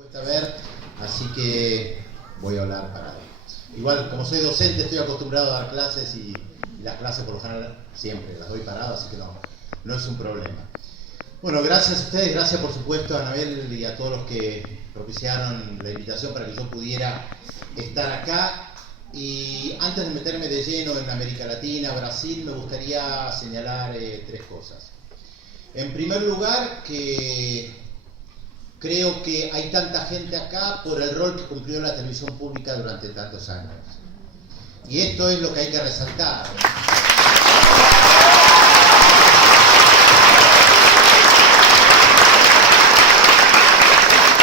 Cuesta ver, así que voy a hablar parado. Igual, como soy docente, estoy acostumbrado a dar clases y las clases por lo general siempre las doy parado, así que no es un problema. Bueno, gracias a ustedes, gracias por supuesto a Anabel y a todos los que propiciaron la invitación para que yo pudiera estar acá. Y antes de meterme de lleno en América Latina, Brasil, me gustaría señalar tres cosas. En primer lugar, que creo que hay tanta gente acá por el rol que cumplió la televisión pública durante tantos años. Y esto es lo que hay que resaltar.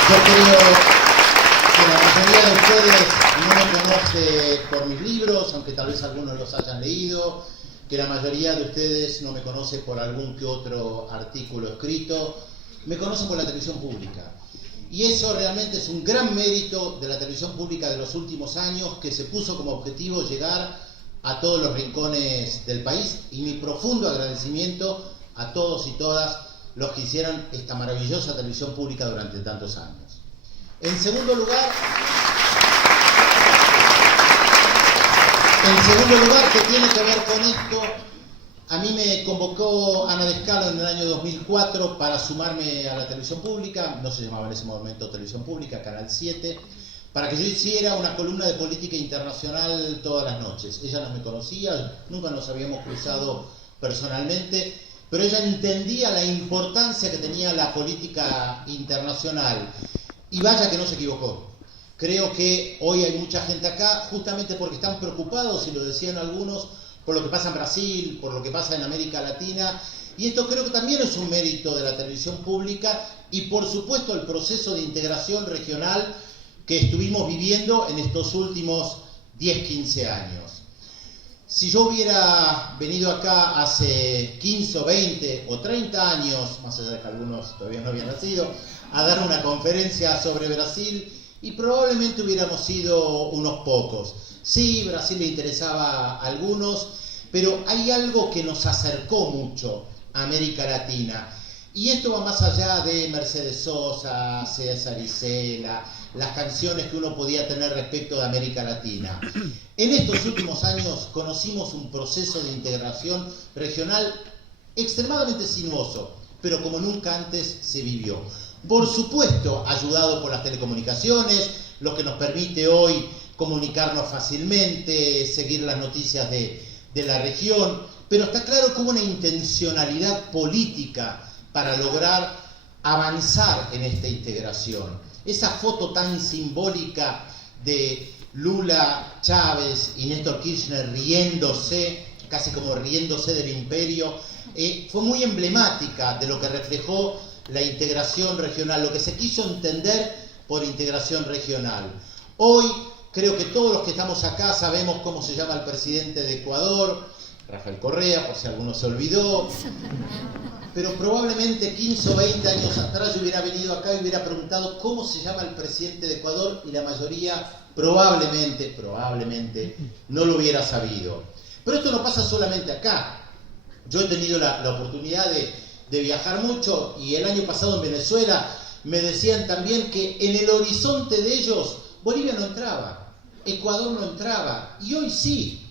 Yo creo que la mayoría de ustedes no me conoce por mis libros, aunque tal vez algunos los hayan leído, que la mayoría de ustedes no me conoce por algún que otro artículo escrito, me conocen por la televisión pública. Y eso realmente es un gran mérito de la televisión pública de los últimos años, que se puso como objetivo llegar a todos los rincones del país, y mi profundo agradecimiento a todos y todas los que hicieron esta maravillosa televisión pública durante tantos años. En segundo lugar, que tiene que ver con esto, a mí me convocó Ana Descalo en el año 2004 para sumarme a la televisión pública, no se llamaba en ese momento Televisión Pública, Canal 7, para que yo hiciera una columna de política internacional todas las noches. Ella no me conocía, nunca nos habíamos cruzado personalmente, pero ella entendía la importancia que tenía la política internacional. Y vaya que no se equivocó. Creo que hoy hay mucha gente acá justamente porque están preocupados, y lo decían algunos, por lo que pasa en Brasil, por lo que pasa en América Latina. Y esto creo que también es un mérito de la televisión pública y por supuesto el proceso de integración regional que estuvimos viviendo en estos últimos 10, 15 años. Si yo hubiera venido acá hace 15 o 20 o 30 años, más allá de que algunos todavía no habían nacido, a dar una conferencia sobre Brasil, y probablemente hubiéramos sido unos pocos. Sí, Brasil le interesaba a algunos, pero hay algo que nos acercó mucho a América Latina. Y esto va más allá de Mercedes Sosa, César Isela, las canciones que uno podía tener respecto de América Latina. En estos últimos años conocimos un proceso de integración regional extremadamente sinuoso, pero como nunca antes se vivió. Por supuesto, ayudado por las telecomunicaciones, lo que nos permite hoy comunicarnos fácilmente, seguir las noticias de la región, pero está claro que hubo una intencionalidad política para lograr avanzar en esta integración. Esa foto tan simbólica de Lula, Chávez y Néstor Kirchner riéndose, casi como riéndose del imperio, fue muy emblemática de lo que reflejó la integración regional, lo que se quiso entender por integración regional. Hoy creo que todos los que estamos acá sabemos cómo se llama el presidente de Ecuador, Rafael Correa, por si alguno se olvidó, pero probablemente 15 o 20 años atrás yo hubiera venido acá y hubiera preguntado cómo se llama el presidente de Ecuador, y la mayoría probablemente no lo hubiera sabido. Pero esto no pasa solamente acá. Yo he tenido la oportunidad de viajar mucho, y el año pasado en Venezuela me decían también que en el horizonte de ellos Bolivia no entraba, Ecuador no entraba, y hoy sí.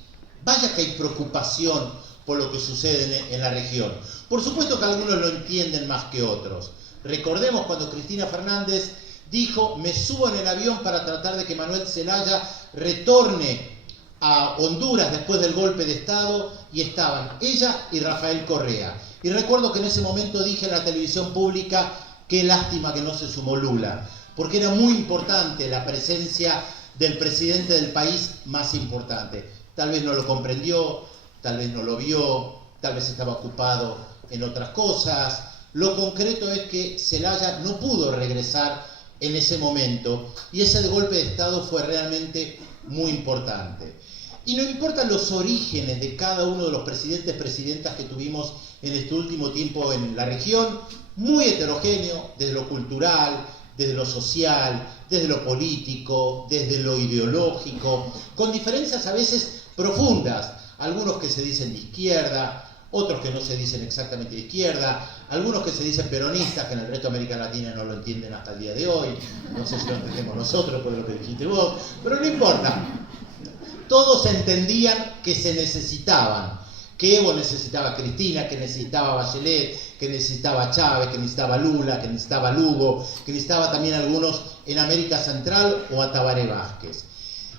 Vaya que hay preocupación por lo que sucede en la región. Por supuesto que algunos lo entienden más que otros. Recordemos cuando Cristina Fernández dijo: me subo en el avión para tratar de que Manuel Zelaya retorne a Honduras después del golpe de Estado, y estaban ella y Rafael Correa. Y recuerdo que en ese momento dije en la televisión pública: qué lástima que no se sumó Lula, porque era muy importante la presencia del presidente del país más importante. Tal vez no lo comprendió, tal vez no lo vio, tal vez estaba ocupado en otras cosas. Lo concreto es que Zelaya no pudo regresar en ese momento, y ese golpe de Estado fue realmente muy importante. Y no importan los orígenes de cada uno de los presidentas que tuvimos en este último tiempo en la región, muy heterogéneo, desde lo cultural, desde lo social, desde lo político, desde lo ideológico, con diferencias a veces profundas, algunos que se dicen de izquierda, otros que no se dicen exactamente de izquierda, algunos que se dicen peronistas, que en el resto de América Latina no lo entienden hasta el día de hoy, no sé si lo entendemos nosotros por lo que dijiste vos, pero no importa. Todos entendían que se necesitaban, que Evo necesitaba a Cristina, que necesitaba a Bachelet, que necesitaba a Chávez, que necesitaba a Lula, que necesitaba a Lugo, que necesitaba también a algunos en América Central o a Tabaré Vázquez.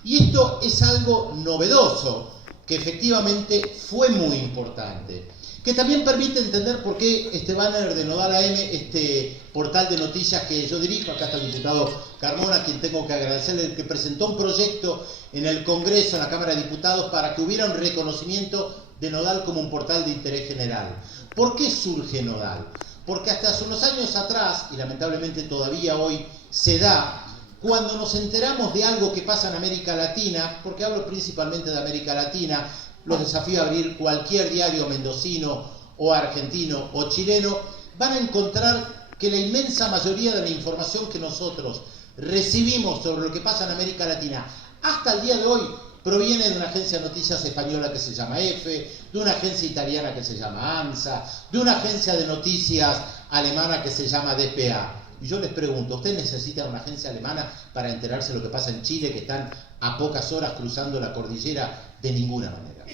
Y esto es algo novedoso, que efectivamente fue muy importante, que también permite entender por qué este banner de Nodal AM, este portal de noticias que yo dirijo, acá está el diputado Carmona, a quien tengo que agradecerle, que presentó un proyecto en el Congreso, en la Cámara de Diputados, para que hubiera un reconocimiento de Nodal como un portal de interés general. ¿Por qué surge Nodal? Porque hasta hace unos años atrás, y lamentablemente todavía hoy se da, cuando nos enteramos de algo que pasa en América Latina, porque hablo principalmente de América Latina, los desafío a abrir cualquier diario mendocino o argentino o chileno, van a encontrar que la inmensa mayoría de la información que nosotros recibimos sobre lo que pasa en América Latina hasta el día de hoy proviene de una agencia de noticias española que se llama EFE, de una agencia italiana que se llama ANSA, de una agencia de noticias alemana que se llama DPA. Y yo les pregunto, ¿ustedes necesitan una agencia alemana para enterarse de lo que pasa en Chile, que están a pocas horas cruzando la cordillera? De ninguna manera.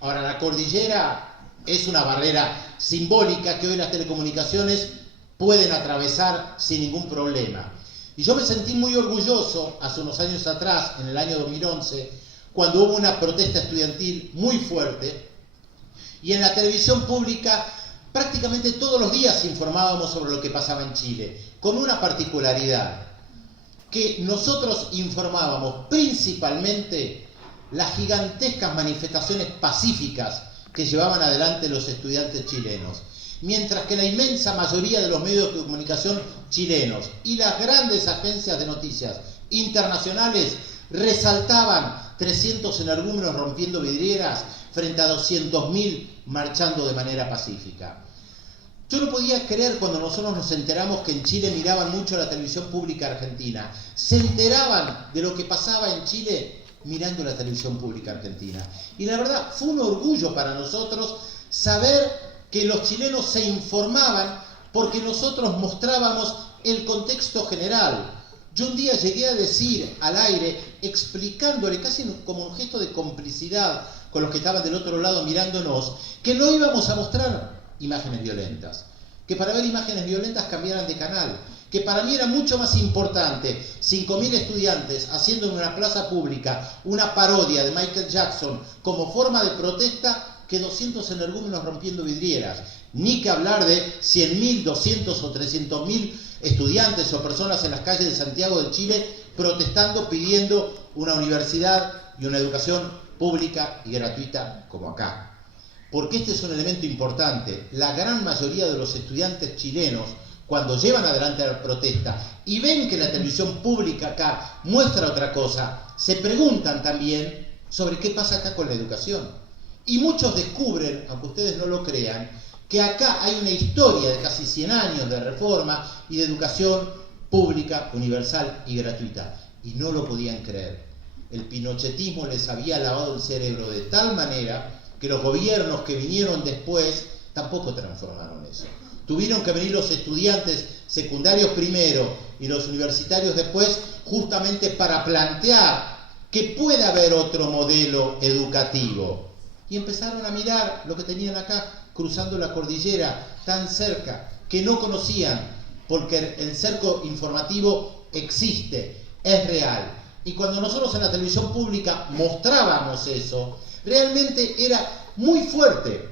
Ahora, la cordillera es una barrera simbólica que hoy las telecomunicaciones pueden atravesar sin ningún problema. Y yo me sentí muy orgulloso hace unos años atrás, en el año 2011, cuando hubo una protesta estudiantil muy fuerte, y en la televisión pública prácticamente todos los días informábamos sobre lo que pasaba en Chile, con una particularidad, que nosotros informábamos principalmente las gigantescas manifestaciones pacíficas que llevaban adelante los estudiantes chilenos, mientras que la inmensa mayoría de los medios de comunicación chilenos y las grandes agencias de noticias internacionales resaltaban 300 energúmenos rompiendo vidrieras frente a 200.000 marchando de manera pacífica. Yo no podía creer cuando nosotros nos enteramos que en Chile miraban mucho la televisión pública argentina. Se enteraban de lo que pasaba en Chile mirando la televisión pública argentina. Y la verdad, fue un orgullo para nosotros saber que los chilenos se informaban porque nosotros mostrábamos el contexto general. Yo un día llegué a decir al aire, explicándole casi como un gesto de complicidad con los que estaban del otro lado mirándonos, que no íbamos a mostrar imágenes violentas, que para ver imágenes violentas cambiaran de canal, que para mí era mucho más importante 5.000 estudiantes haciendo en una plaza pública una parodia de Michael Jackson como forma de protesta que 200 energúmenos rompiendo vidrieras, ni que hablar de 100.000, 200 o 300.000 estudiantes o personas en las calles de Santiago de Chile protestando, pidiendo una universidad y una educación pública y gratuita como acá. Porque este es un elemento importante. La gran mayoría de los estudiantes chilenos, cuando llevan adelante la protesta y ven que la televisión pública acá muestra otra cosa, se preguntan también sobre qué pasa acá con la educación. Y muchos descubren, aunque ustedes no lo crean, que acá hay una historia de casi 100 años de reforma y de educación pública, universal y gratuita. Y no lo podían creer. El pinochetismo les había lavado el cerebro de tal manera que los gobiernos que vinieron después tampoco transformaron eso. Tuvieron que venir los estudiantes secundarios primero y los universitarios después, justamente para plantear que puede haber otro modelo educativo. Y empezaron a mirar lo que tenían acá, cruzando la cordillera, tan cerca, que no conocían, porque el cerco informativo existe, es real. Y cuando nosotros en la televisión pública mostrábamos eso, realmente era muy fuerte.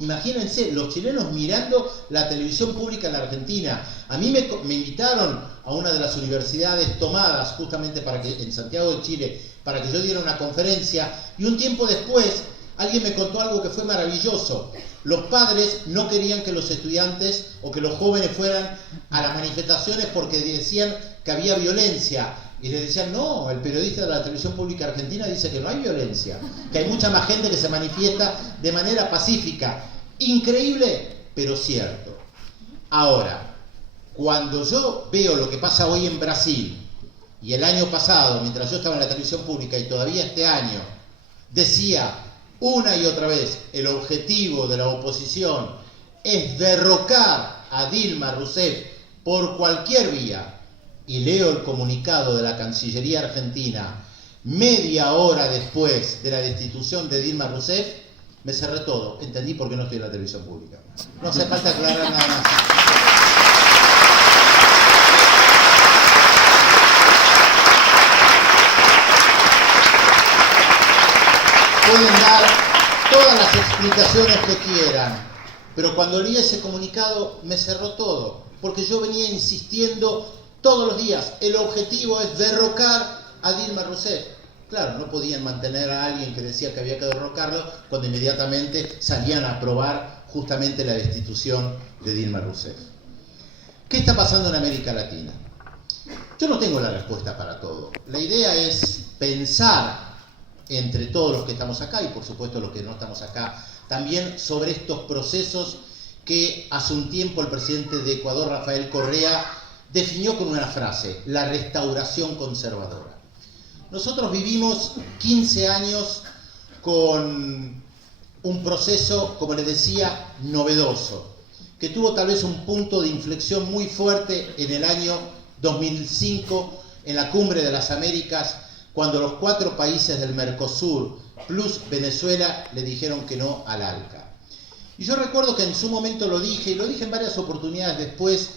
Imagínense, los chilenos mirando la televisión pública en la Argentina. A mí me invitaron a una de las universidades tomadas justamente en Santiago de Chile, para que yo diera una conferencia, y un tiempo después alguien me contó algo que fue maravilloso. Los padres no querían que los estudiantes o que los jóvenes fueran a las manifestaciones porque decían que había violencia. Y les decían, no, el periodista de la televisión pública argentina dice que no hay violencia, que hay mucha más gente que se manifiesta de manera pacífica. Increíble, pero cierto. Ahora, cuando yo veo lo que pasa hoy en Brasil, y el año pasado, mientras yo estaba en la televisión pública, y todavía este año, decía una y otra vez, el objetivo de la oposición es derrocar a Dilma Rousseff por cualquier vía, y leo el comunicado de la Cancillería Argentina media hora después de la destitución de Dilma Rousseff, me cerré todo. Entendí por qué no estoy en la televisión pública. No hace falta aclarar nada más. Pueden dar todas las explicaciones que quieran, pero cuando leí ese comunicado me cerró todo, porque yo venía insistiendo todos los días, el objetivo es derrocar a Dilma Rousseff. Claro, no podían mantener a alguien que decía que había que derrocarlo cuando inmediatamente salían a aprobar justamente la destitución de Dilma Rousseff. ¿Qué está pasando en América Latina? Yo no tengo la respuesta para todo. La idea es pensar entre todos los que estamos acá y por supuesto los que no estamos acá, también sobre estos procesos que hace un tiempo el presidente de Ecuador, Rafael Correa, definió con una frase: la restauración conservadora. Nosotros vivimos 15 años con un proceso, como les decía, novedoso, que tuvo tal vez un punto de inflexión muy fuerte en el año 2005, en la Cumbre de las Américas, cuando los 4 países del Mercosur plus Venezuela le dijeron que no al ALCA. Y yo recuerdo que en su momento lo dije, y lo dije en varias oportunidades después.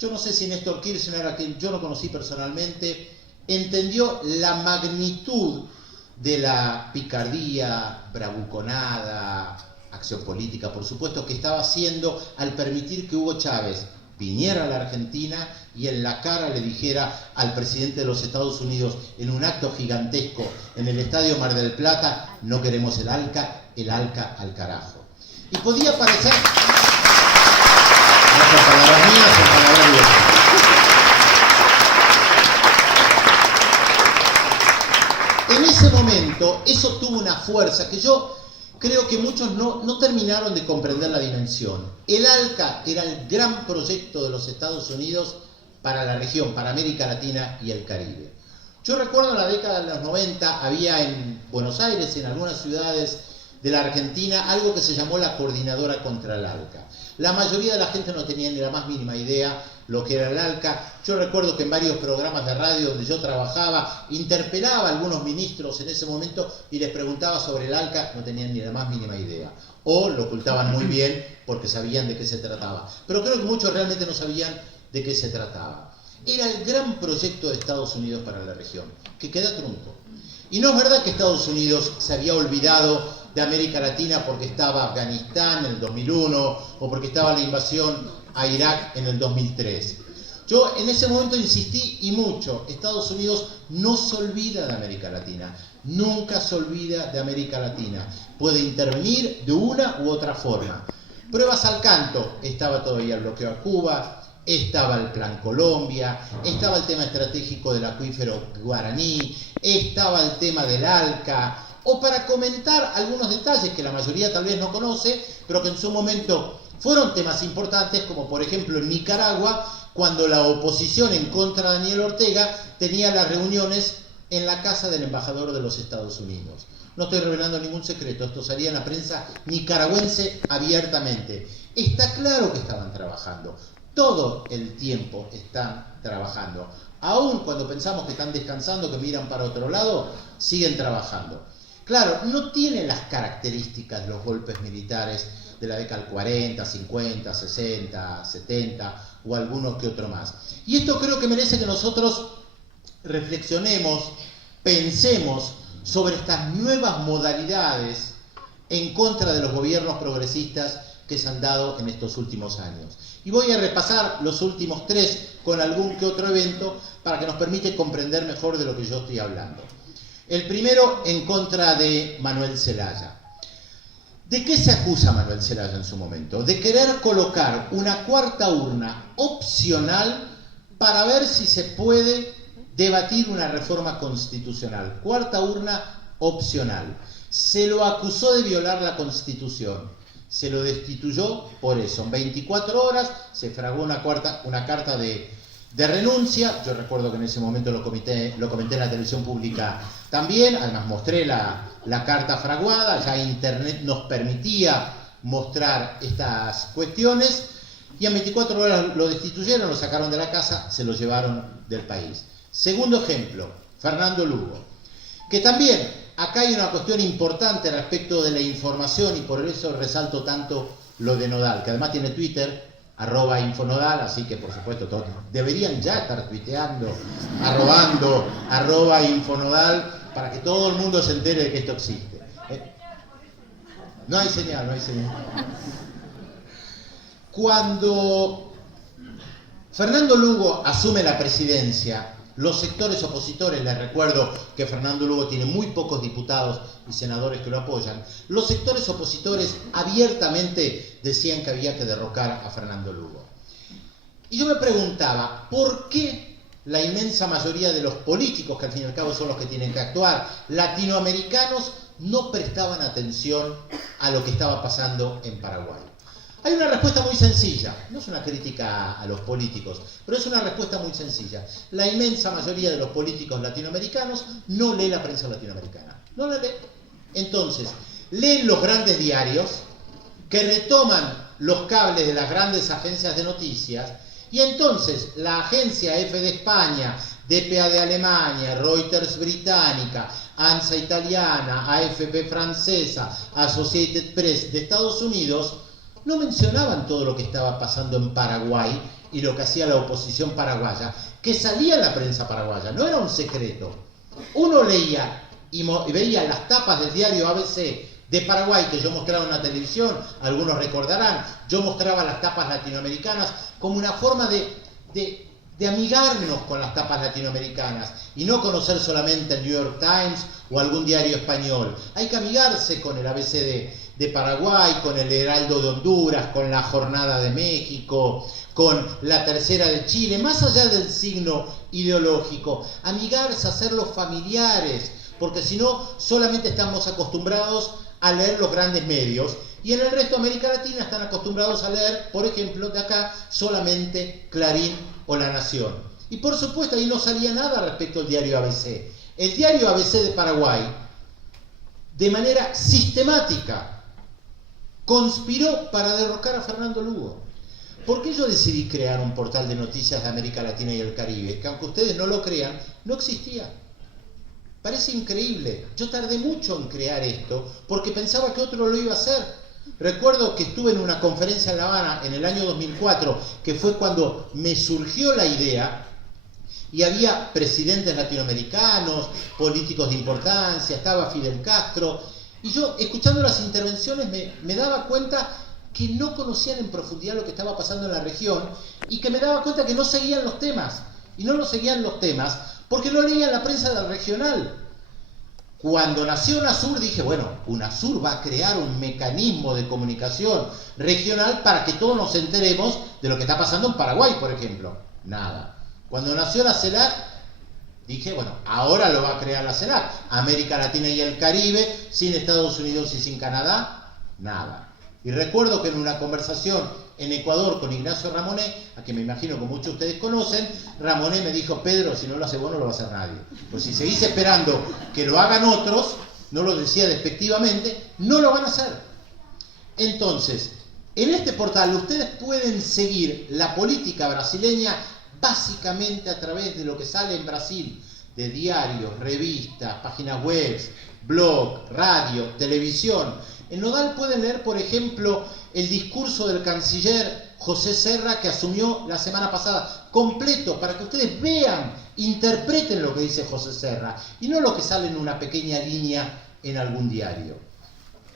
Yo no sé si Néstor Kirchner, a quien yo no conocí personalmente, entendió la magnitud de la picardía, bravuconada, acción política, por supuesto, que estaba haciendo al permitir que Hugo Chávez viniera a la Argentina y en la cara le dijera al presidente de los Estados Unidos, en un acto gigantesco en el Estadio Mar del Plata: no queremos el ALCA al carajo. Y podía parecer... No son palabras mías, son palabras de... En ese momento, eso tuvo una fuerza que yo creo que muchos no terminaron de comprender la dimensión. El ALCA era el gran proyecto de los Estados Unidos para la región, para América Latina y el Caribe. Yo recuerdo en la década de los 90, había en Buenos Aires, en algunas ciudades de la Argentina, algo que se llamó la Coordinadora contra el ALCA. La mayoría de la gente no tenía ni la más mínima idea lo que era el ALCA. Yo recuerdo que en varios programas de radio donde yo trabajaba, interpelaba a algunos ministros en ese momento y les preguntaba sobre el ALCA, no tenían ni la más mínima idea. O lo ocultaban muy bien porque sabían de qué se trataba. Pero creo que muchos realmente no sabían de qué se trataba. Era el gran proyecto de Estados Unidos para la región, que queda trunco. Y no es verdad que Estados Unidos se había olvidado de América Latina porque estaba Afganistán en el 2001 o porque estaba la invasión a Irak en el 2003. Yo en ese momento insistí y mucho: Estados Unidos no se olvida de América Latina, nunca se olvida de América Latina. Puede intervenir de una u otra forma. Pruebas al canto: estaba todavía el bloqueo a Cuba, estaba el Plan Colombia, estaba el tema estratégico del acuífero guaraní, estaba el tema del ALCA, o para comentar algunos detalles que la mayoría tal vez no conoce, pero que en su momento fueron temas importantes, como por ejemplo en Nicaragua, cuando la oposición en contra de Daniel Ortega tenía las reuniones en la casa del embajador de los Estados Unidos. No estoy revelando ningún secreto, esto salía en la prensa nicaragüense abiertamente. Está claro que estaban trabajando. Todo el tiempo están trabajando. Aún cuando pensamos que están descansando, que miran para otro lado, siguen trabajando. Claro, no tienen las características de los golpes militares de la década del 40, 50, 60, 70 o alguno que otro más. Y esto creo que merece que nosotros reflexionemos, pensemos sobre estas nuevas modalidades en contra de los gobiernos progresistas que se han dado en estos últimos años. Y voy a repasar los últimos 3 con algún que otro evento para que nos permite comprender mejor de lo que yo estoy hablando. El primero, en contra de Manuel Zelaya. ¿De qué se acusa Manuel Zelaya en su momento? De querer colocar una cuarta urna opcional para ver si se puede debatir una reforma constitucional. Cuarta urna opcional. Se lo acusó de violar la Constitución. Se lo destituyó por eso. En 24 horas se fragó una carta de renuncia. Yo recuerdo que en ese momento lo comenté en la televisión pública también. Además mostré la carta fraguada. Ya Internet nos permitía mostrar estas cuestiones y en 24 horas lo destituyeron, lo sacaron de la casa, se lo llevaron del país. Segundo ejemplo, Fernando Lugo, que también acá hay una cuestión importante respecto de la información y por eso resalto tanto lo de Nodal, que además tiene Twitter, @Infonodal, así que por supuesto todos deberían ya estar tuiteando, arrobando, @Infonodal, para que todo el mundo se entere de que esto existe. No hay señal, no hay señal. Cuando Fernando Lugo asume la presidencia, los sectores opositores, les recuerdo que Fernando Lugo tiene muy pocos diputados y senadores que lo apoyan, los sectores opositores abiertamente decían que había que derrocar a Fernando Lugo. Y yo me preguntaba, ¿por qué la inmensa mayoría de los políticos, que al fin y al cabo son los que tienen que actuar, latinoamericanos, no prestaban atención a lo que estaba pasando en Paraguay? Hay una respuesta muy sencilla, no es una crítica a los políticos, pero es una respuesta muy sencilla. La inmensa mayoría de los políticos latinoamericanos no lee la prensa latinoamericana, no la lee. Entonces, leen los grandes diarios que retoman los cables de las grandes agencias de noticias y entonces la agencia EFE de España, DPA de Alemania, Reuters británica, ANSA italiana, AFP francesa, Associated Press de Estados Unidos no mencionaban todo lo que estaba pasando en Paraguay y lo que hacía la oposición paraguaya, que salía en la prensa paraguaya, no era un secreto. Uno leía y veía las tapas del diario ABC de Paraguay, que yo mostraba en la televisión, algunos recordarán, yo mostraba las tapas latinoamericanas como una forma de amigarnos con las tapas latinoamericanas y no conocer solamente el New York Times o algún diario español. Hay que amigarse con el ABC de Paraguay, con el Heraldo de Honduras, con la Jornada de México, con la Tercera de Chile, más allá del signo ideológico, amigarse, hacerlos familiares, porque si no, solamente estamos acostumbrados a leer los grandes medios y en el resto de América Latina están acostumbrados a leer, por ejemplo, de acá, solamente Clarín o La Nación. Y por supuesto ahí no salía nada respecto al diario ABC. El diario ABC de Paraguay, de manera sistemática, conspiró para derrocar a Fernando Lugo. ¿Por qué yo decidí crear un portal de noticias de América Latina y el Caribe? Que aunque ustedes no lo crean, no existía. Parece increíble. Yo tardé mucho en crear esto porque pensaba que otro lo iba a hacer. Recuerdo que estuve en una conferencia en La Habana en el año 2004, que fue cuando me surgió la idea, y había presidentes latinoamericanos, políticos de importancia, estaba Fidel Castro, y yo, escuchando las intervenciones, me daba cuenta que no conocían en profundidad lo que estaba pasando en la región y que me daba cuenta que no seguían los temas. Y no los seguían los temas porque no leían la prensa del regional. Cuando nació UNASUR dije, bueno, UNASUR va a crear un mecanismo de comunicación regional para que todos nos enteremos de lo que está pasando en Paraguay, por ejemplo. Nada. Cuando nació la CELAC, dije, bueno, ahora lo va a crear la CELAC. América Latina y el Caribe, sin Estados Unidos y sin Canadá, nada. Y recuerdo que en una conversación en Ecuador con Ignacio Ramonet, a quien me imagino que muchos de ustedes conocen, Ramonet me dijo, Pedro, si no lo hace vos no lo va a hacer nadie. Pues si seguís esperando que lo hagan otros, no lo decía despectivamente, no lo van a hacer. Entonces, en este portal ustedes pueden seguir la política brasileña básicamente a través de lo que sale en Brasil, de diarios, revistas, páginas web, blog, radio, televisión. En Nodal pueden leer, por ejemplo, el discurso del canciller José Serra que asumió la semana pasada, completo, para que ustedes vean, interpreten lo que dice José Serra y no lo que sale en una pequeña línea en algún diario.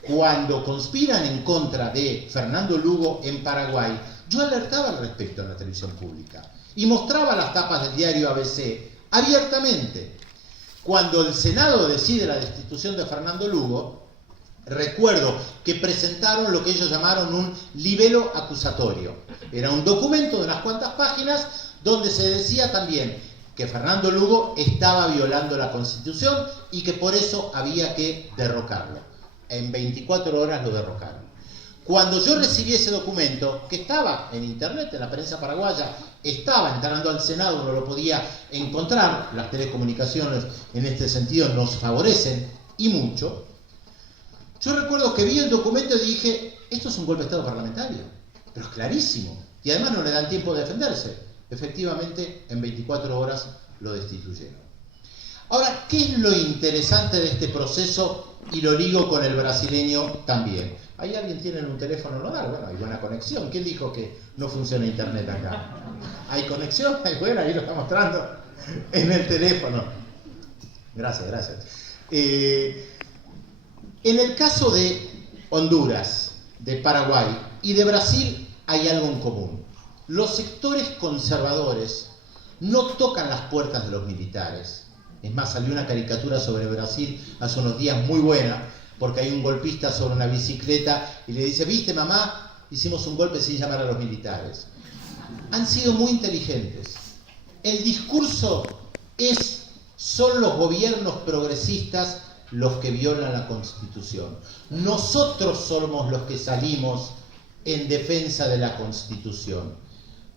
Cuando conspiran en contra de Fernando Lugo en Paraguay, yo alertaba al respecto en la televisión pública y mostraba las tapas del diario ABC abiertamente. Cuando el Senado decide la destitución de Fernando Lugo, recuerdo que presentaron lo que ellos llamaron un libelo acusatorio. Era un documento de unas cuantas páginas donde se decía también que Fernando Lugo estaba violando la Constitución y que por eso había que derrocarlo. En 24 horas lo derrocaron. Cuando yo recibí ese documento, que estaba en internet, en la prensa paraguaya, estaba entrando al Senado, uno lo podía encontrar, las telecomunicaciones en este sentido nos favorecen y mucho. Yo recuerdo que vi el documento y dije, esto es un golpe de Estado parlamentario, pero es clarísimo. Y además no le dan tiempo de defenderse. Efectivamente, en 24 horas lo destituyeron. Ahora, ¿qué es lo interesante de este proceso? Y lo ligo con el brasileño también. ¿Ahí alguien tiene un teléfono nodal? Bueno, hay buena conexión. ¿Quién dijo que no funciona internet acá? ¿Hay conexión? Bueno, ahí lo está mostrando en el teléfono. Gracias, gracias. En el caso de Honduras, de Paraguay y de Brasil hay algo en común. Los sectores conservadores no tocan las puertas de los militares. Es más, salió una caricatura sobre Brasil hace unos días muy buena, porque hay un golpista sobre una bicicleta y le dice, ¿viste, mamá? Hicimos un golpe sin llamar a los militares. Han sido muy inteligentes. El discurso son los gobiernos progresistas los que violan la Constitución. Nosotros somos los que salimos en defensa de la Constitución.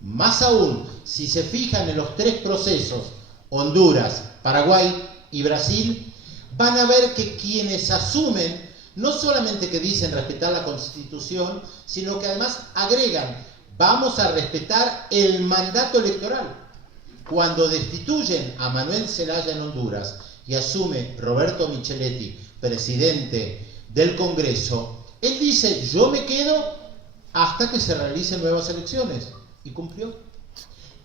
Más aún, si se fijan en los tres procesos, Honduras, Paraguay y Brasil, van a ver que quienes asumen, no solamente que dicen respetar la Constitución, sino que además agregan, vamos a respetar el mandato electoral. Cuando destituyen a Manuel Zelaya en Honduras y asume Roberto Micheletti, presidente del Congreso, él dice, yo me quedo hasta que se realicen nuevas elecciones. Y cumplió.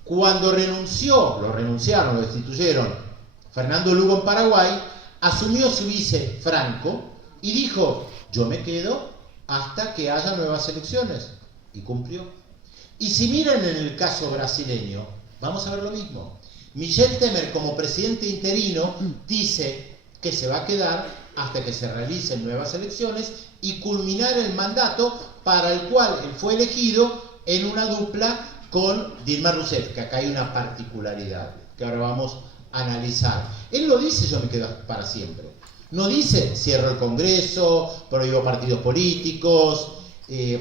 Cuando lo destituyeron Fernando Lugo en Paraguay, asumió su vice Franco y dijo, yo me quedo hasta que haya nuevas elecciones. Y cumplió. Y si miran en el caso brasileño, vamos a ver lo mismo. Michel Temer, como presidente interino, dice que se va a quedar hasta que se realicen nuevas elecciones y culminar el mandato para el cual él fue elegido en una dupla con Dilma Rousseff, que acá hay una particularidad que ahora vamos a analizar. Él lo dice, yo me quedo para siempre. No dice, cierro el Congreso, prohíbo partidos políticos,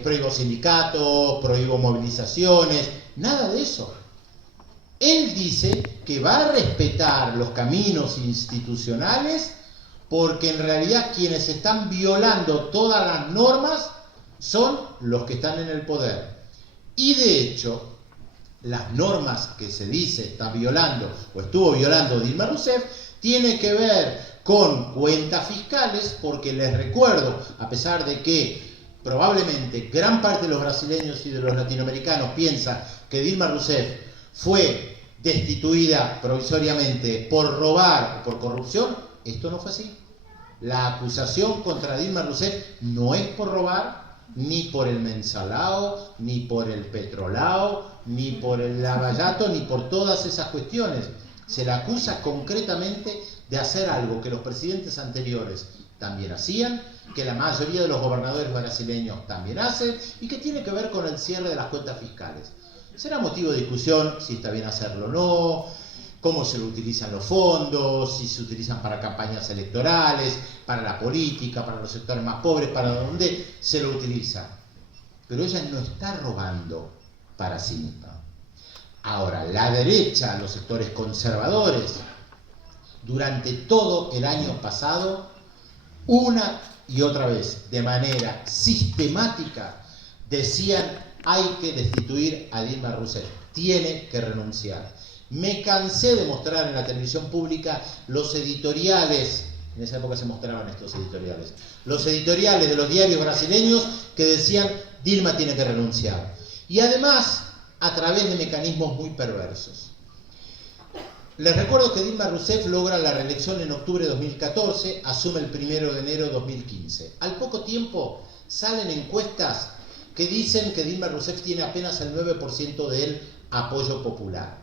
prohíbo sindicatos, prohíbo movilizaciones, nada de eso. Él dice que va a respetar los caminos institucionales porque en realidad quienes están violando todas las normas son los que están en el poder. Y de hecho, las normas que se dice está violando o estuvo violando Dilma Rousseff tiene que ver con cuentas fiscales, porque les recuerdo, a pesar de que probablemente gran parte de los brasileños y de los latinoamericanos piensan que Dilma Rousseff fue destituida provisoriamente por robar o por corrupción, esto no fue así. La acusación contra Dilma Rousseff no es por robar, ni por el mensalao, ni por el petrolao, ni por el lavallato, ni por todas esas cuestiones. Se la acusa concretamente de hacer algo que los presidentes anteriores también hacían, que la mayoría de los gobernadores brasileños también hacen, y que tiene que ver con el cierre de las cuentas fiscales. Será motivo de discusión si está bien hacerlo o no, cómo se lo utilizan los fondos, si se utilizan para campañas electorales, para la política, para los sectores más pobres, para dónde se lo utiliza. Pero ella no está robando para sí misma. Ahora, la derecha, los sectores conservadores, durante todo el año pasado, una y otra vez, de manera sistemática, decían hay que destituir a Dilma Rousseff, tiene que renunciar. Me cansé de mostrar en la televisión pública los editoriales, en esa época se mostraban estos editoriales, los editoriales de los diarios brasileños que decían Dilma tiene que renunciar. Y además, a través de mecanismos muy perversos. Les recuerdo que Dilma Rousseff logra la reelección en octubre de 2014, asume el 1 de enero de 2015. Al poco tiempo salen encuestas que dicen que Dilma Rousseff tiene apenas el 9% del apoyo popular.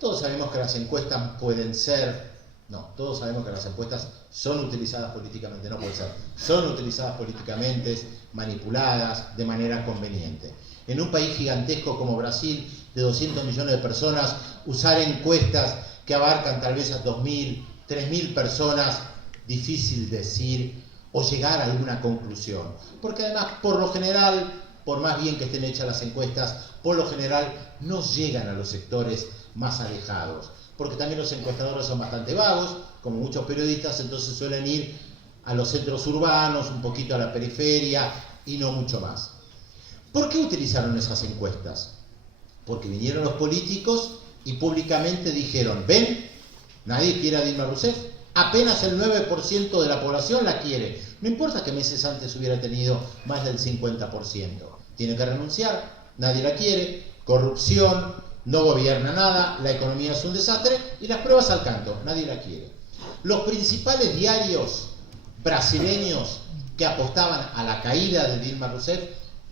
Todos sabemos que las encuestas pueden ser, no, todos sabemos que las encuestas son utilizadas políticamente, no pueden ser, son utilizadas políticamente, manipuladas de manera conveniente. En un país gigantesco como Brasil, de 200 millones de personas, usar encuestas que abarcan tal vez a 2.000, 3.000 personas, difícil decir o llegar a alguna conclusión. Porque además, por lo general, por más bien que estén hechas las encuestas, por lo general no llegan a los sectores más alejados. Porque también los encuestadores son bastante vagos, como muchos periodistas, entonces suelen ir a los centros urbanos, un poquito a la periferia, y no mucho más. ¿Por qué utilizaron esas encuestas? Porque vinieron los políticos y públicamente dijeron, ven, nadie quiere a Dilma Rousseff, apenas el 9% de la población la quiere. No importa que meses antes hubiera tenido más del 50%. Tiene que renunciar, nadie la quiere, corrupción, no gobierna nada, la economía es un desastre y las pruebas al canto, nadie la quiere. Los principales diarios brasileños que apostaban a la caída de Dilma Rousseff,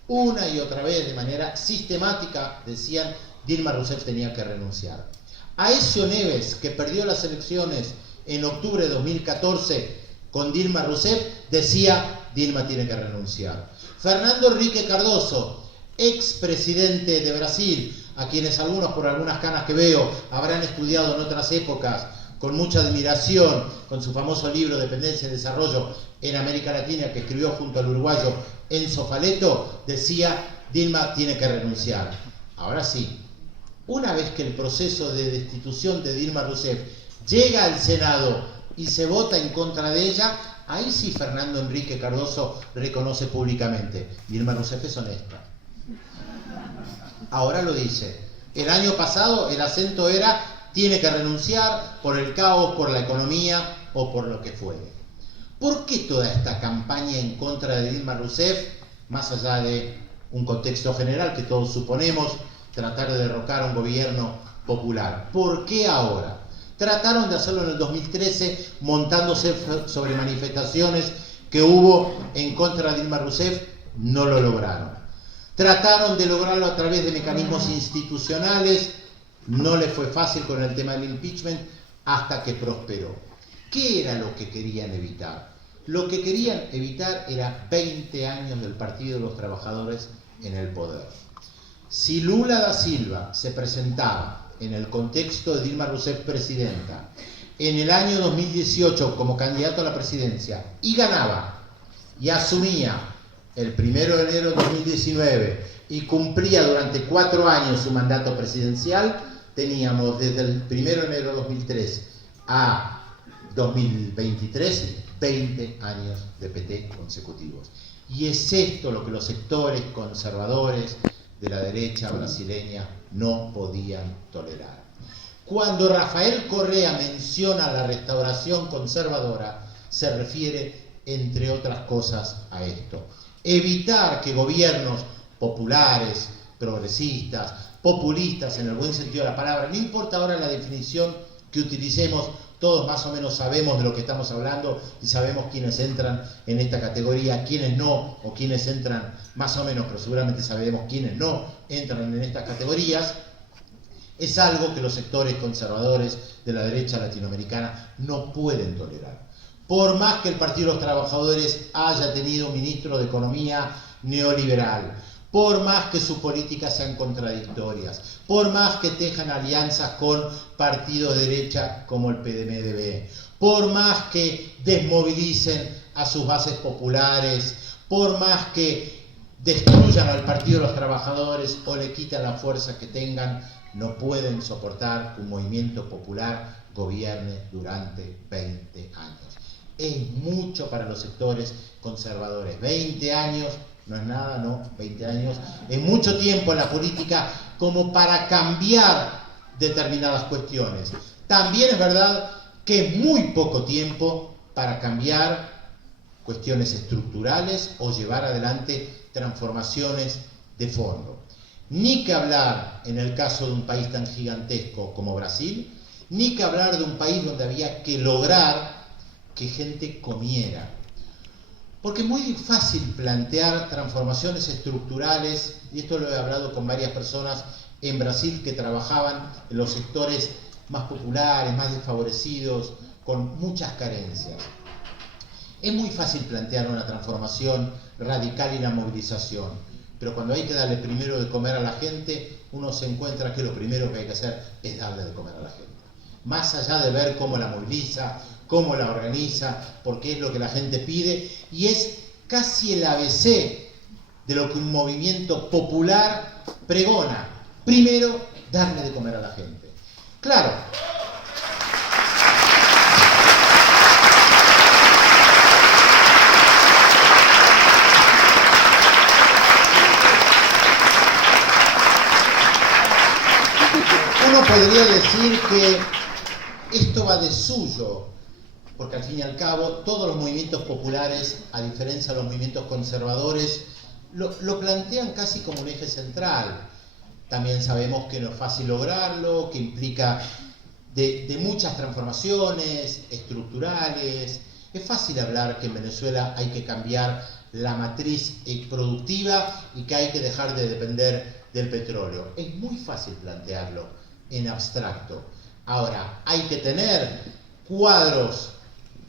una y otra vez de manera sistemática decían Dilma Rousseff tenía que renunciar. Aécio Neves, que perdió las elecciones en octubre de 2014 con Dilma Rousseff, decía Dilma tiene que renunciar. Fernando Henrique Cardoso, expresidente de Brasil, a quienes algunos por algunas canas que veo habrán estudiado en otras épocas con mucha admiración, con su famoso libro Dependencia y Desarrollo en América Latina, que escribió junto al uruguayo Enzo Faleto, decía Dilma tiene que renunciar. Ahora sí, una vez que el proceso de destitución de Dilma Rousseff llega al Senado y se vota en contra de ella, ahí sí Fernando Henrique Cardoso reconoce públicamente, Dilma Rousseff es honesta. Ahora lo dice. El año pasado el acento era tiene que renunciar por el caos, por la economía o por lo que fuere. ¿Por qué toda esta campaña en contra de Dilma Rousseff, más allá de un contexto general que todos suponemos, tratar de derrocar a un gobierno popular? ¿Por qué ahora? Trataron de hacerlo en el 2013 montándose sobre manifestaciones que hubo en contra de Dilma Rousseff, no lo lograron. Trataron de lograrlo a través de mecanismos institucionales, no les fue fácil con el tema del impeachment hasta que prosperó. ¿Qué era lo que querían evitar? Lo que querían evitar era 20 años del Partido de los Trabajadores en el poder. Si Lula da Silva se presentaba en el contexto de Dilma Rousseff presidenta en el año 2018 como candidato a la presidencia y ganaba y asumía el 1 de enero de 2019 y cumplía durante 4 años su mandato presidencial, teníamos desde el 1 de enero de 2003 a 2023 20 años de PT consecutivos. Y es esto lo que los sectores conservadores de la derecha brasileña no podían tolerar. Cuando Rafael Correa menciona la restauración conservadora, se refiere, entre otras cosas, a esto. Evitar que gobiernos populares, progresistas, populistas en el buen sentido de la palabra, no importa ahora la definición que utilicemos, todos más o menos sabemos de lo que estamos hablando y sabemos quiénes entran en esta categoría, quiénes no, o quiénes entran más o menos, pero seguramente sabemos quiénes no entran en estas categorías. Es algo que los sectores conservadores de la derecha latinoamericana no pueden tolerar. Por más que el Partido de los Trabajadores haya tenido un ministro de Economía neoliberal, por más que sus políticas sean contradictorias, por más que tejan alianzas con partidos de derecha como el PDMDB, por más que desmovilicen a sus bases populares, por más que destruyan al Partido de los Trabajadores o le quitan la fuerza que tengan, no pueden soportar que un movimiento popular gobierne durante 20 años. Es mucho para los sectores conservadores. 20 años no es nada, no, 20 años es mucho tiempo en la política como para cambiar determinadas cuestiones. También es verdad que es muy poco tiempo para cambiar cuestiones estructurales o llevar adelante transformaciones de fondo. Ni que hablar en el caso de un país tan gigantesco como Brasil, ni que hablar de un país donde había que lograr que gente comiera. Porque es muy fácil plantear transformaciones estructurales, y esto lo he hablado con varias personas en Brasil que trabajaban en los sectores más populares, más desfavorecidos, con muchas carencias. Es muy fácil plantear una transformación radical y la movilización, pero cuando hay que darle primero de comer a la gente, uno se encuentra que lo primero que hay que hacer es darle de comer a la gente. Más allá de ver cómo la moviliza, cómo la organiza, porque es lo que la gente pide, y es casi el ABC de lo que un movimiento popular pregona. Primero, darle de comer a la gente. Claro. podría decir que esto va de suyo, porque al fin y al cabo todos los movimientos populares, a diferencia de los movimientos conservadores, lo plantean casi como un eje central. También sabemos que no es fácil lograrlo, que implica de muchas transformaciones estructurales. Es fácil hablar que en Venezuela hay que cambiar la matriz productiva y que hay que dejar de depender del petróleo. Es muy fácil plantearlo en abstracto. Ahora, hay que tener cuadros,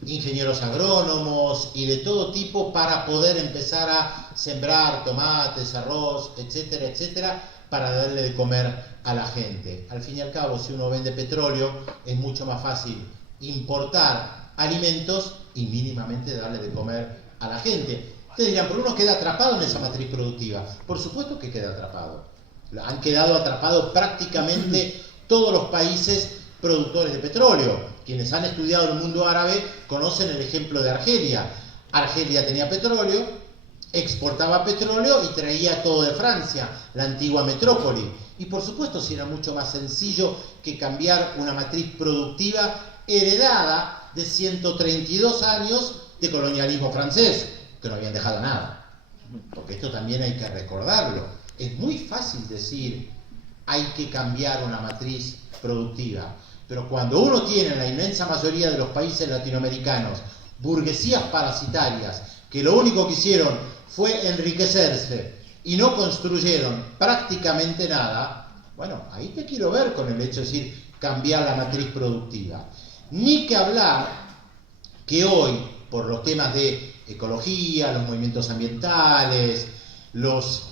ingenieros agrónomos y de todo tipo para poder empezar a sembrar tomates, arroz, etcétera, etcétera, para darle de comer a la gente. Al fin y al cabo, si uno vende petróleo, es mucho más fácil importar alimentos y mínimamente darle de comer a la gente. Ustedes dirán, pero uno queda atrapado en esa matriz productiva. Por supuesto que queda atrapado. Han quedado atrapados prácticamente todos los países productores de petróleo. Quienes han estudiado el mundo árabe conocen el ejemplo de Argelia. Argelia tenía petróleo, exportaba petróleo y traía todo de Francia, la antigua metrópoli. Y por supuesto, si era mucho más sencillo que cambiar una matriz productiva heredada de 132 años de colonialismo francés, que no habían dejado nada. Porque esto también hay que recordarlo. Es muy fácil decir hay que cambiar una matriz productiva, pero cuando uno tiene en la inmensa mayoría de los países latinoamericanos burguesías parasitarias que lo único que hicieron fue enriquecerse y no construyeron prácticamente nada, bueno, ahí te quiero ver con el hecho de decir cambiar la matriz productiva. Ni que hablar que hoy, por los temas de ecología, los movimientos ambientales, los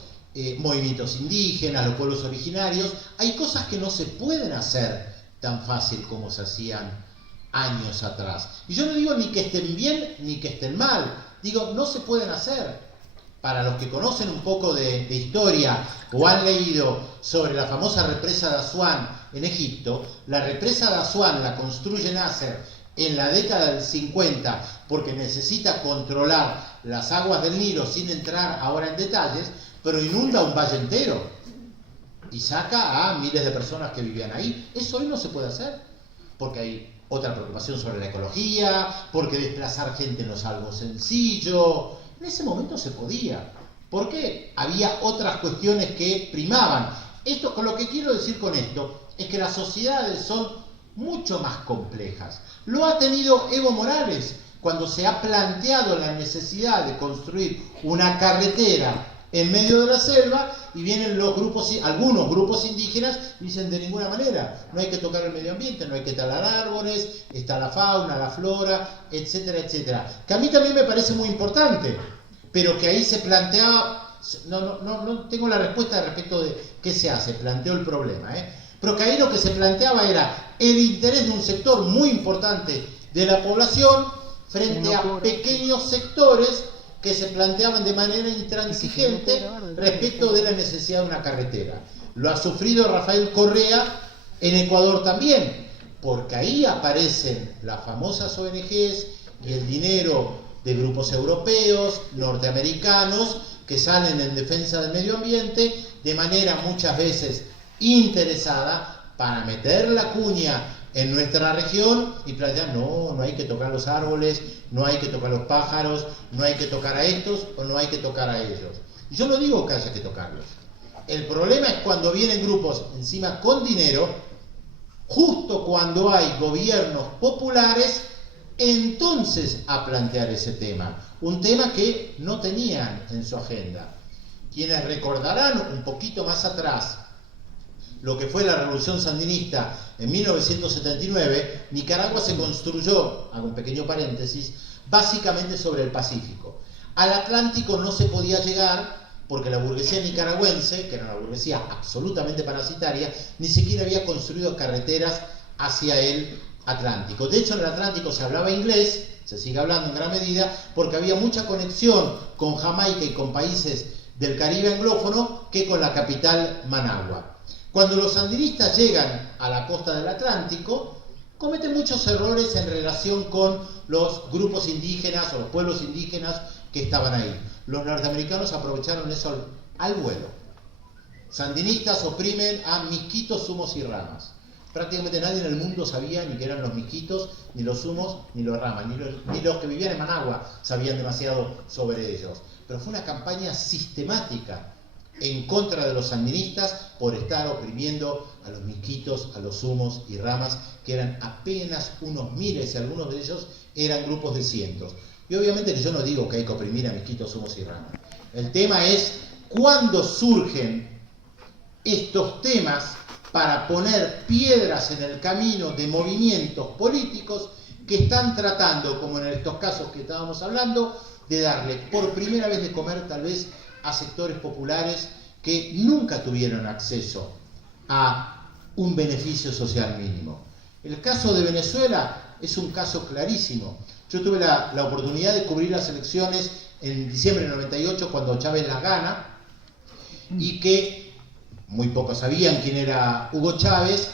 movimientos indígenas, los pueblos originarios, hay cosas que no se pueden hacer tan fácil como se hacían años atrás. Y yo no digo ni que estén bien ni que estén mal, digo, no se pueden hacer. Para los que conocen un poco de historia o han leído sobre la famosa represa de Asuán en Egipto, la represa de Asuán la construye Nasser en la década del 50 porque necesita controlar las aguas del Nilo sin entrar ahora en detalles, pero inunda un valle entero y saca a miles de personas que vivían ahí. Eso hoy no se puede hacer, porque hay otra preocupación sobre la ecología, porque desplazar gente no es algo sencillo. En ese momento se podía, porque había otras cuestiones que primaban. Esto, con lo que quiero decir con esto, es que las sociedades son mucho más complejas. Lo ha tenido Evo Morales cuando se ha planteado la necesidad de construir una carretera en medio de la selva y vienen los grupos, algunos grupos indígenas y dicen de ninguna manera, no hay que tocar el medio ambiente, no hay que talar árboles, está la fauna, la flora, etcétera, etcétera. Que a mí también me parece muy importante, pero que ahí se planteaba, no tengo la respuesta respecto de qué se hace, planteó el problema, pero que ahí lo que se planteaba era el interés de un sector muy importante de la población frente a pequeños sectores que se planteaban de manera intransigente respecto de la necesidad de una carretera. Lo ha sufrido Rafael Correa en Ecuador también, porque ahí aparecen las famosas ONGs y el dinero de grupos europeos, norteamericanos, que salen en defensa del medio ambiente de manera muchas veces interesada para meter la cuña en nuestra región y plantear, no hay que tocar los árboles, no hay que tocar los pájaros, no hay que tocar a estos o no hay que tocar a ellos. Y yo no digo que haya que tocarlos. El problema es cuando vienen grupos encima con dinero, justo cuando hay gobiernos populares, entonces a plantear ese tema. Un tema que no tenían en su agenda. Quienes recordarán un poquito más atrás lo que fue la revolución sandinista en 1979, Nicaragua se construyó, hago un pequeño paréntesis, básicamente sobre el Pacífico. Al Atlántico no se podía llegar porque la burguesía nicaragüense, que era una burguesía absolutamente parasitaria, ni siquiera había construido carreteras hacia el Atlántico. De hecho, en el Atlántico se hablaba inglés, se sigue hablando en gran medida, porque había mucha conexión con Jamaica y con países del Caribe anglófono que con la capital Managua. Cuando los sandinistas llegan a la costa del Atlántico, cometen muchos errores en relación con los grupos indígenas o los pueblos indígenas que estaban ahí. Los norteamericanos aprovecharon eso al vuelo. Sandinistas oprimen a misquitos, zumos y ramas. prácticamente nadie en el mundo sabía ni qué eran los miskitos, ni los humos, ni los ramas, ni los que vivían en Managua sabían demasiado sobre ellos. Pero fue una campaña sistemática en contra de los sandinistas por estar oprimiendo a los miskitos, a los humos y ramas, que eran apenas unos miles, y algunos de ellos eran grupos de cientos. Y obviamente que yo no digo que hay que oprimir a miskitos, humos y ramas. El tema es cuándo surgen estos temas para poner piedras en el camino de movimientos políticos que están tratando, como en estos casos que estábamos hablando, de darle por primera vez de comer tal vez a sectores populares que nunca tuvieron acceso a un beneficio social mínimo. El caso de Venezuela es un caso clarísimo. Yo tuve la oportunidad de cubrir las elecciones en diciembre del 98 cuando Chávez las gana, y que muy pocos sabían quién era Hugo Chávez.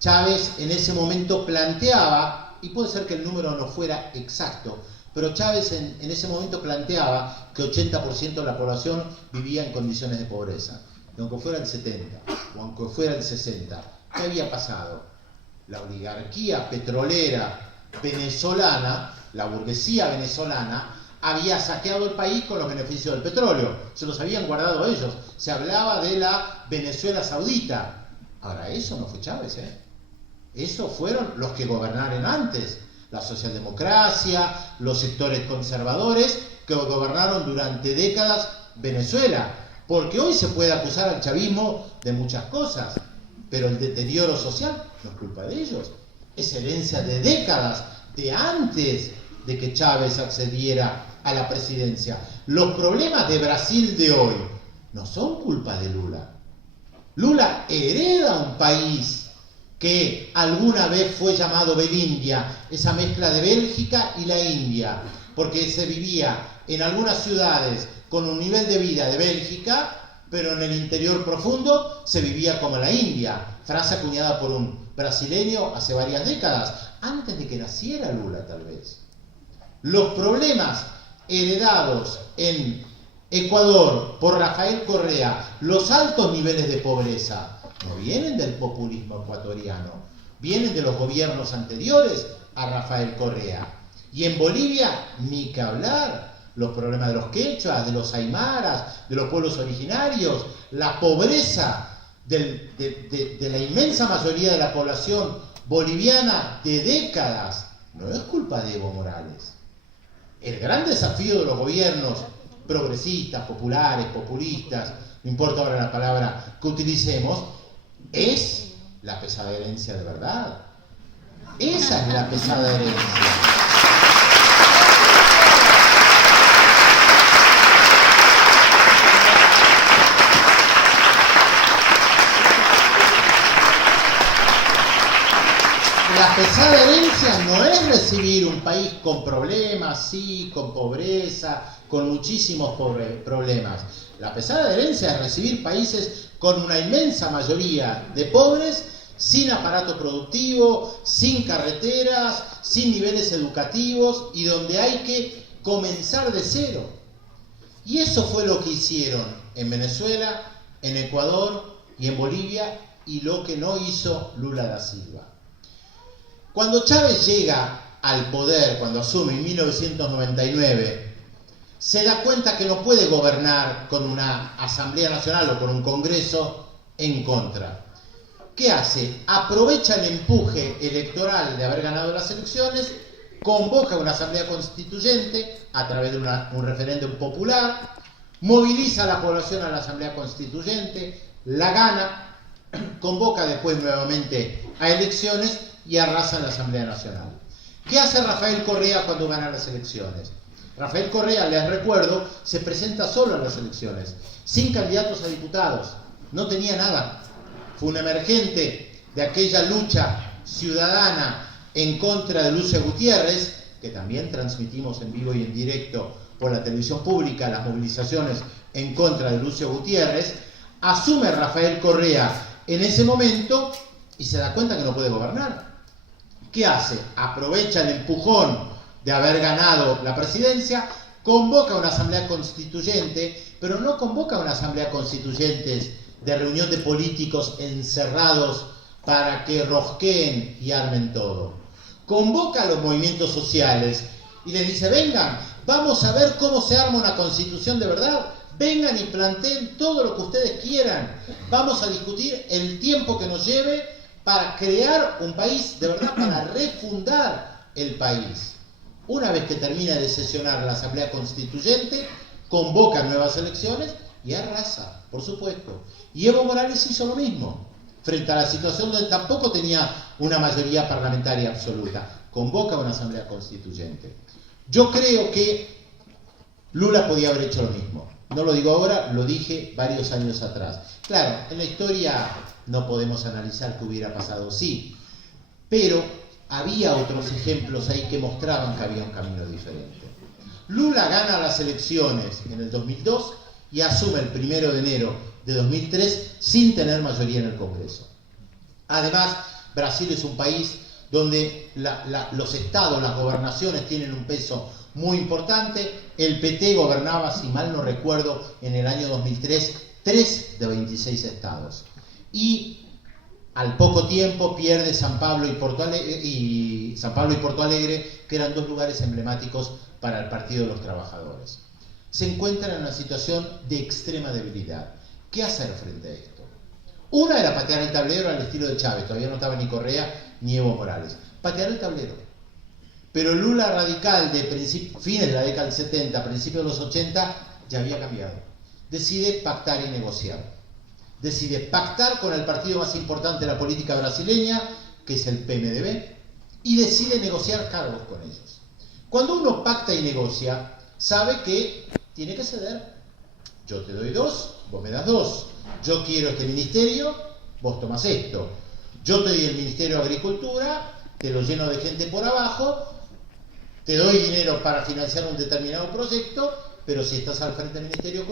Chávez en ese momento planteaba, y puede ser que el número no fuera exacto, pero Chávez en ese momento planteaba que 80% de la población vivía en condiciones de pobreza. Y aunque fuera el 70, o aunque fuera el 60, ¿qué había pasado? La oligarquía petrolera venezolana, la burguesía venezolana, había saqueado el país con los beneficios del petróleo. Se los habían guardado ellos. Se hablaba de la Venezuela saudita. Ahora, eso no fue Chávez, ¿eh? Eso fueron los que gobernaron antes. La socialdemocracia, los sectores conservadores que gobernaron durante décadas Venezuela. Porque hoy se puede acusar al chavismo de muchas cosas, pero el deterioro social no es culpa de ellos. Es herencia de décadas, de antes de que Chávez accediera a la presidencia. Los problemas de Brasil de hoy no son culpa de Lula. Lula hereda un país que alguna vez fue llamado Belindia, esa mezcla de Bélgica y la India, porque se vivía en algunas ciudades con un nivel de vida de Bélgica, pero en el interior profundo se vivía como la India, frase acuñada por un brasileño hace varias décadas, antes de que naciera Lula tal vez. Los problemas heredados en Ecuador por Rafael Correa, los altos niveles de pobreza, no vienen del populismo ecuatoriano, vienen de los gobiernos anteriores a Rafael Correa. Y en Bolivia, ni que hablar, los problemas de los quechuas, de los aymaras, de los pueblos originarios, la pobreza de la inmensa mayoría de la población boliviana de décadas, no es culpa de Evo Morales. El gran desafío de los gobiernos progresistas, populares, populistas, no importa ahora la palabra que utilicemos, es la pesada herencia de verdad. Esa es la pesada herencia. La pesada herencia no es recibir un país con problemas, sí, con pobreza, con muchísimos problemas. La pesada herencia es recibir países con una inmensa mayoría de pobres, sin aparato productivo, sin carreteras, sin niveles educativos, y donde hay que comenzar de cero. Y eso fue lo que hicieron en Venezuela, en Ecuador y en Bolivia, y lo que no hizo Lula da Silva. Cuando Chávez llega al poder, cuando asume en 1999, se da cuenta que no puede gobernar con una Asamblea Nacional o con un Congreso en contra. ¿Qué hace? Aprovecha el empuje electoral de haber ganado las elecciones, convoca una Asamblea Constituyente a través de un referéndum popular, moviliza a la población a la Asamblea Constituyente, la gana, convoca después nuevamente a elecciones y arrasa en la Asamblea Nacional. ¿Qué hace Rafael Correa cuando gana las elecciones? Rafael Correa, les recuerdo, se presenta solo a las elecciones, sin candidatos a diputados, no tenía nada. Fue un emergente de aquella lucha ciudadana en contra de Lucio Gutiérrez, que también transmitimos en vivo y en directo por la televisión pública, las movilizaciones en contra de Lucio Gutiérrez. Asume Rafael Correa en ese momento y se da cuenta que no puede gobernar. ¿Qué hace? Aprovecha el empujón de haber ganado la presidencia, convoca una asamblea constituyente, pero no convoca una asamblea constituyente de reunión de políticos encerrados para que rosqueen y armen todo. Convoca a los movimientos sociales y les dice, vengan, vamos a ver cómo se arma una constitución de verdad. Vengan y planteen todo lo que ustedes quieran. Vamos a discutir el tiempo que nos lleve para crear un país de verdad, para refundar el país. Una vez que termina de sesionar la Asamblea Constituyente, convoca nuevas elecciones y arrasa, por supuesto. Y Evo Morales hizo lo mismo, frente a la situación donde tampoco tenía una mayoría parlamentaria absoluta. Convoca una Asamblea Constituyente. Yo creo que Lula podía haber hecho lo mismo. No lo digo ahora, lo dije varios años atrás. Claro, en la historia no podemos analizar qué hubiera pasado, sí, pero había otros ejemplos ahí que mostraban que había un camino diferente. Lula gana las elecciones en el 2002 y asume el 1 de enero de 2003 sin tener mayoría en el Congreso. Además, Brasil es un país donde los estados, las gobernaciones tienen un peso muy importante. El PT gobernaba, si mal no recuerdo, en el año 2003, 3 de 26 estados. Y al poco tiempo pierde San Pablo y Porto Alegre, que eran dos lugares emblemáticos para el Partido de los Trabajadores. Se encuentran en una situación de extrema debilidad. ¿Qué hacer frente a esto? Una era patear el tablero al estilo de Chávez, todavía no estaba ni Correa ni Evo Morales. Patear el tablero. Pero el Lula radical de fines de la década del 70, principios de los 80, ya había cambiado. Decide pactar y negociar. Decide pactar con el partido más importante de la política brasileña, que es el PMDB, y decide negociar cargos con ellos. Cuando uno pacta y negocia, sabe que tiene que ceder. Yo te doy 2, vos me das 2. Yo quiero este ministerio, vos tomás esto. Yo te doy el Ministerio de Agricultura, te lo lleno de gente por abajo, te doy dinero para financiar un determinado proyecto, pero si estás al frente del Ministerio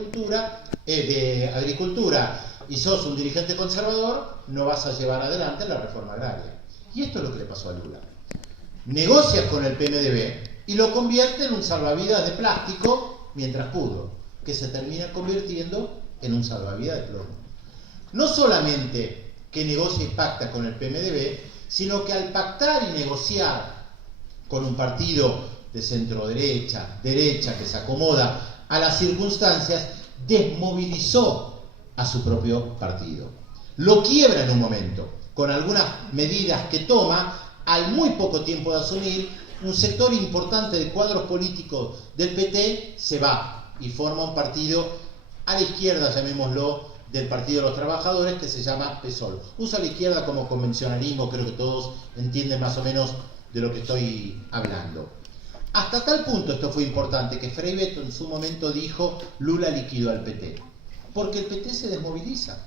de Agricultura y sos un dirigente conservador, no vas a llevar adelante la reforma agraria. Y esto es lo que le pasó a Lula. Negocia con el PMDB y lo convierte en un salvavidas de plástico mientras pudo, que se termina convirtiendo en un salvavidas de plomo. No solamente que negocia y pacta con el PMDB, sino que al pactar y negociar con un partido de centro-derecha, derecha, que se acomoda a las circunstancias, desmovilizó a su propio partido. Lo quiebra en un momento, con algunas medidas que toma. Al muy poco tiempo de asumir, un sector importante de cuadros políticos del PT se va y forma un partido a la izquierda, llamémoslo, del Partido de los Trabajadores, que se llama PSOL. Uso a la izquierda como convencionalismo, creo que todos entienden más o menos de lo que estoy hablando. Hasta tal punto esto fue importante que Frei Betto en su momento dijo: Lula liquidó al PT, porque el PT se desmoviliza.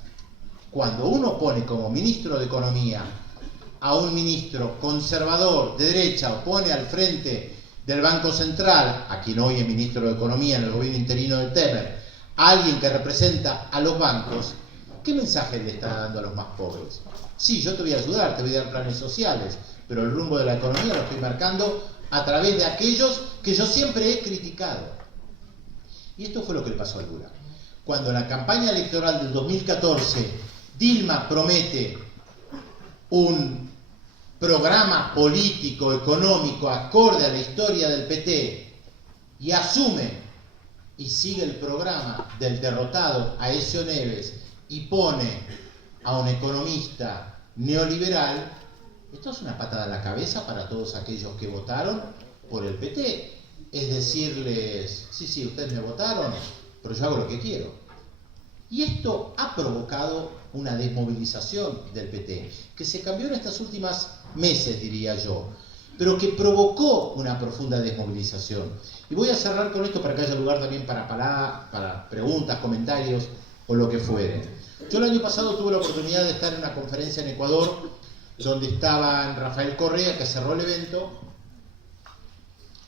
Cuando uno pone como ministro de Economía a un ministro conservador de derecha, o pone al frente del Banco Central, a quien hoy es ministro de Economía en el gobierno interino de Temer, a alguien que representa a los bancos, ¿qué mensaje le está dando a los más pobres? Sí, yo te voy a ayudar, te voy a dar planes sociales, pero el rumbo de la economía lo estoy marcando a través de aquellos que yo siempre he criticado. Y esto fue lo que le pasó a Lula. Cuando en la campaña electoral del 2014 Dilma promete un programa político, económico, acorde a la historia del PT, y asume y sigue el programa del derrotado Aécio Neves y pone a un economista neoliberal, esto es una patada en la cabeza para todos aquellos que votaron por el PT. Es decirles: sí, ustedes me votaron, pero yo hago lo que quiero. Y esto ha provocado una desmovilización del PT, que se cambió en estos últimos meses, diría yo, pero que provocó una profunda desmovilización. Y voy a cerrar con esto para que haya lugar también para preguntas, comentarios o lo que fuere. Yo el año pasado tuve la oportunidad de estar en una conferencia en Ecuador, donde estaba Rafael Correa, que cerró el evento,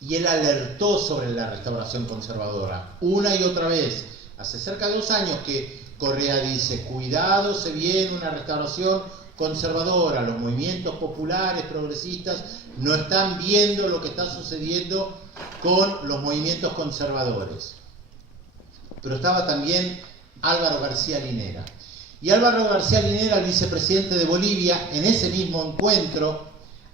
y él alertó sobre la restauración conservadora una y otra vez. Hace cerca de 2 años que Correa dice: cuidado, se viene una restauración conservadora, los movimientos populares, progresistas, no están viendo lo que está sucediendo con los movimientos conservadores. Pero estaba también Álvaro García Linera. Y Álvaro García Linera, el vicepresidente de Bolivia, en ese mismo encuentro,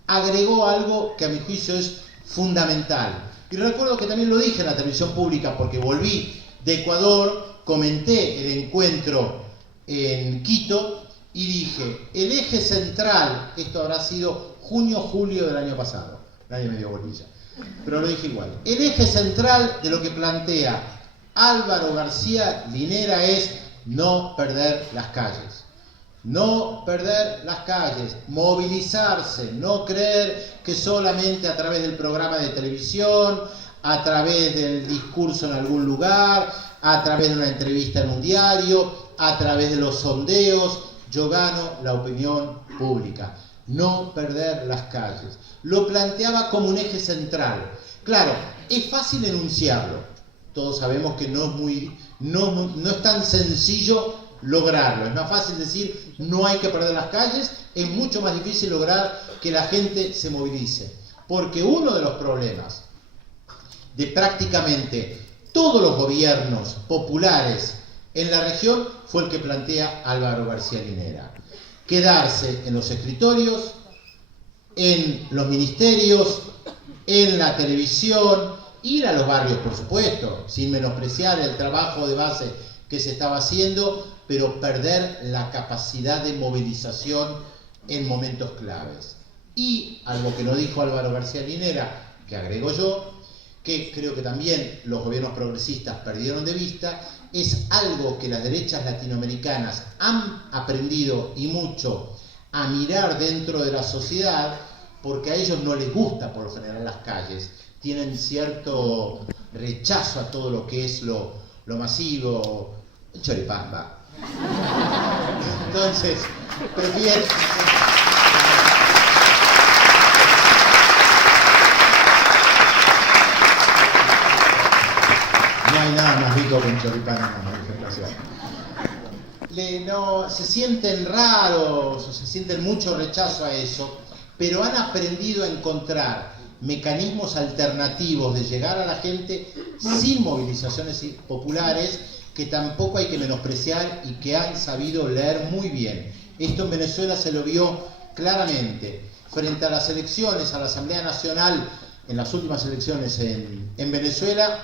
agregó algo que a mi juicio es fundamental. Y recuerdo que también lo dije en la televisión pública porque volví de Ecuador, comenté el encuentro en Quito y dije, el eje central, esto habrá sido junio-julio del año pasado, nadie me dio bolilla, pero lo dije igual, el eje central de lo que plantea Álvaro García Linera es no perder las calles. No perder las calles, movilizarse, no creer que solamente a través del programa de televisión, a través del discurso en algún lugar, a través de una entrevista en un diario, a través de los sondeos, yo gano la opinión pública. No perder las calles. Lo planteaba como un eje central. Claro, es fácil enunciarlo. Todos sabemos que no es tan sencillo lograrlo. Es más fácil decir no hay que perder las calles, es mucho más difícil lograr que la gente se movilice. Porque uno de los problemas de prácticamente todos los gobiernos populares en la región fue el que plantea Álvaro García Linera. Quedarse en los escritorios, en los ministerios, en la televisión, ir a los barrios, por supuesto, sin menospreciar el trabajo de base que se estaba haciendo, pero perder la capacidad de movilización en momentos claves. Y algo que no dijo Álvaro García Linera, que agrego yo, que creo que también los gobiernos progresistas perdieron de vista, es algo que las derechas latinoamericanas han aprendido y mucho a mirar dentro de la sociedad, porque a ellos no les gusta por lo general las calles, tienen cierto rechazo a todo lo que es lo masivo, el choripán, va. Entonces, prefiero... No hay nada más rico que un choripán en una manifestación. Se sienten raros, o se sienten mucho rechazo a eso, pero han aprendido a encontrar mecanismos alternativos de llegar a la gente sin movilizaciones populares, que tampoco hay que menospreciar y que han sabido leer muy bien. Esto en Venezuela se lo vio claramente. Frente a las elecciones, a la Asamblea Nacional, en las últimas elecciones en Venezuela,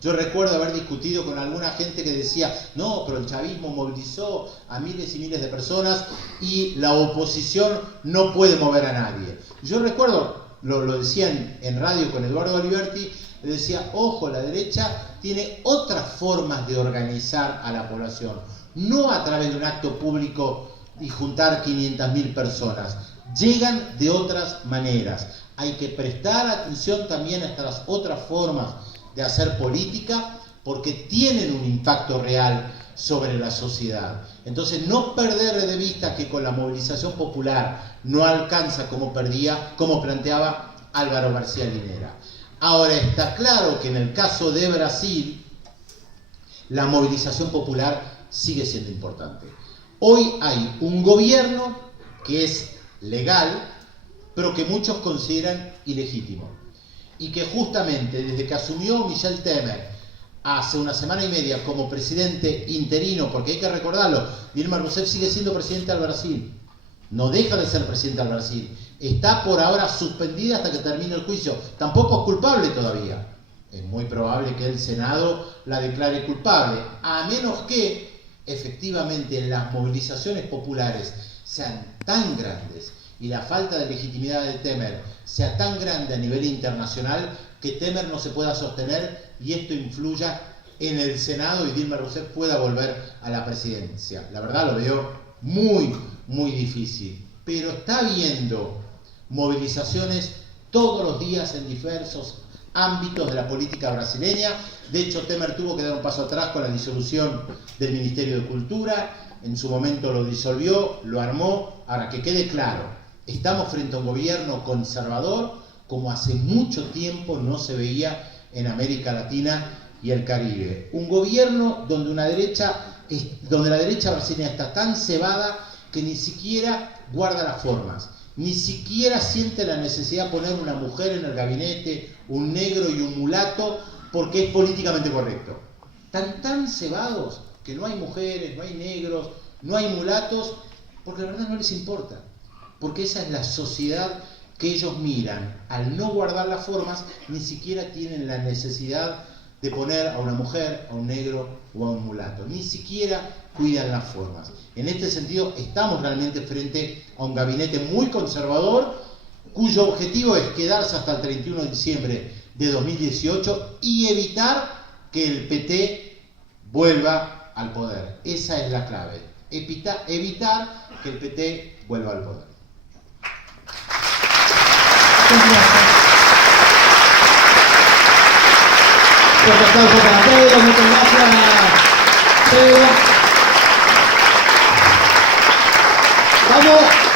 yo recuerdo haber discutido con alguna gente que decía, no, pero el chavismo movilizó a miles y miles de personas y la oposición no puede mover a nadie. Yo recuerdo, lo decían en radio con Eduardo Aliberti, le decía, ojo, la derecha tiene otras formas de organizar a la población, no a través de un acto público y juntar 500.000 personas, llegan de otras maneras. Hay que prestar atención también a estas otras formas de hacer política, porque tienen un impacto real sobre la sociedad. Entonces, no perder de vista que con la movilización popular no alcanza como planteaba Álvaro García Linera. Ahora, está claro que en el caso de Brasil, la movilización popular sigue siendo importante. Hoy hay un gobierno que es legal, pero que muchos consideran ilegítimo. Y que justamente desde que asumió Michel Temer hace una semana y media como presidente interino, porque hay que recordarlo, Dilma Rousseff sigue siendo presidente del Brasil, no deja de ser presidente del Brasil, está por ahora suspendida hasta que termine el juicio, tampoco es culpable todavía, es muy probable que el Senado la declare culpable, a menos que efectivamente las movilizaciones populares sean tan grandes y la falta de legitimidad de Temer sea tan grande a nivel internacional que Temer no se pueda sostener y esto influya en el Senado y Dilma Rousseff pueda volver a la presidencia. La verdad lo veo muy, muy difícil. Pero está habiendo movilizaciones todos los días en diversos ámbitos de la política brasileña. De hecho, Temer tuvo que dar un paso atrás con la disolución del Ministerio de Cultura. En su momento lo disolvió, lo armó. Ahora, que quede claro, estamos frente a un gobierno conservador como hace mucho tiempo no se veía en América Latina y el Caribe. Un gobierno donde la derecha brasileña está tan cebada que ni siquiera guarda las formas, ni siquiera siente la necesidad de poner una mujer en el gabinete, un negro y un mulato, porque es políticamente correcto. Están tan cebados que no hay mujeres, no hay negros, no hay mulatos, porque la verdad no les importa, porque esa es la sociedad que ellos miran. Al no guardar las formas, ni siquiera tienen la necesidad de poner a una mujer, a un negro o a un mulato, ni siquiera cuidan las formas. En este sentido, estamos realmente frente a un gabinete muy conservador, cuyo objetivo es quedarse hasta el 31 de diciembre de 2018 y evitar que el PT vuelva al poder. Esa es la clave, evitar que el PT vuelva al poder. Fuerte aplauso para Pedro, muchas gracias, Pedro. Vamos.